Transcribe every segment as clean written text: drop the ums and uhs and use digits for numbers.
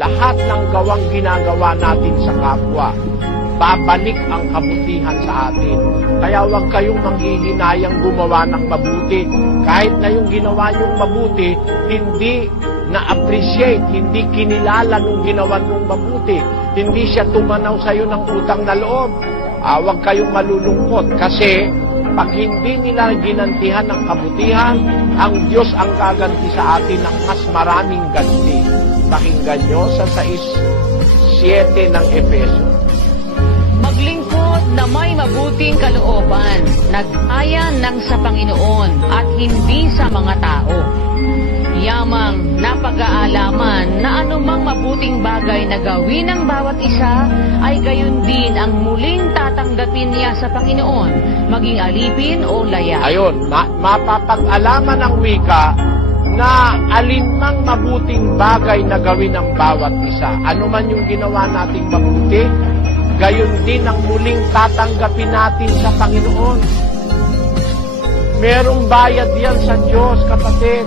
Lahat ng gawang ginagawa natin sa kapwa, babalik ang kabutihan sa atin. Kaya huwag kayong manghihinayang gumawa ng mabuti. Kahit na yung ginawa niyong mabuti, hindi na-appreciate, hindi kinilala nung ginawa niyong mabuti. Hindi siya tumanaw sa iyo ng utang na loob. Huwag kayong malulungkot kasi pag hindi nila ginantihan ng kabutihan, ang Diyos ang gaganti sa atin ng mas maraming ganti. Pakinggan nyo sa 6:7 ng Efeso. Maglingkod na may mabuting kalooban, nag-aya ng sa Panginoon at hindi sa mga tao. Yamang napag-aalaman na anumang mabuting bagay na gawin ng bawat isa ay gayon din ang muling tatanggapin niya sa Panginoon, maging alipin o laya. Ayun, mapapag-alaman ng wika na alinmang mabuting bagay na gawin ng bawat isa. Ano man yung ginawa nating mabuti, gayon din ang muling tatanggapin natin sa Panginoon. Merong bayad yan sa Diyos, kapatid.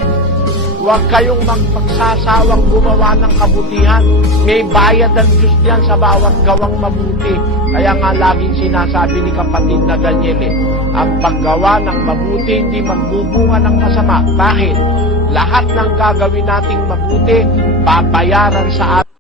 Huwag kayong magpagsasawang gumawa ng kabutihan. May bayad ang Diyos diyan sa bawat gawang mabuti. Kaya nga laging sinasabi ni kapatid na Daniel, ang paggawa ng mabuti hindi magbubunga ng masama. Bakit? Lahat ng gagawin nating mabuti, babayaran sa atin.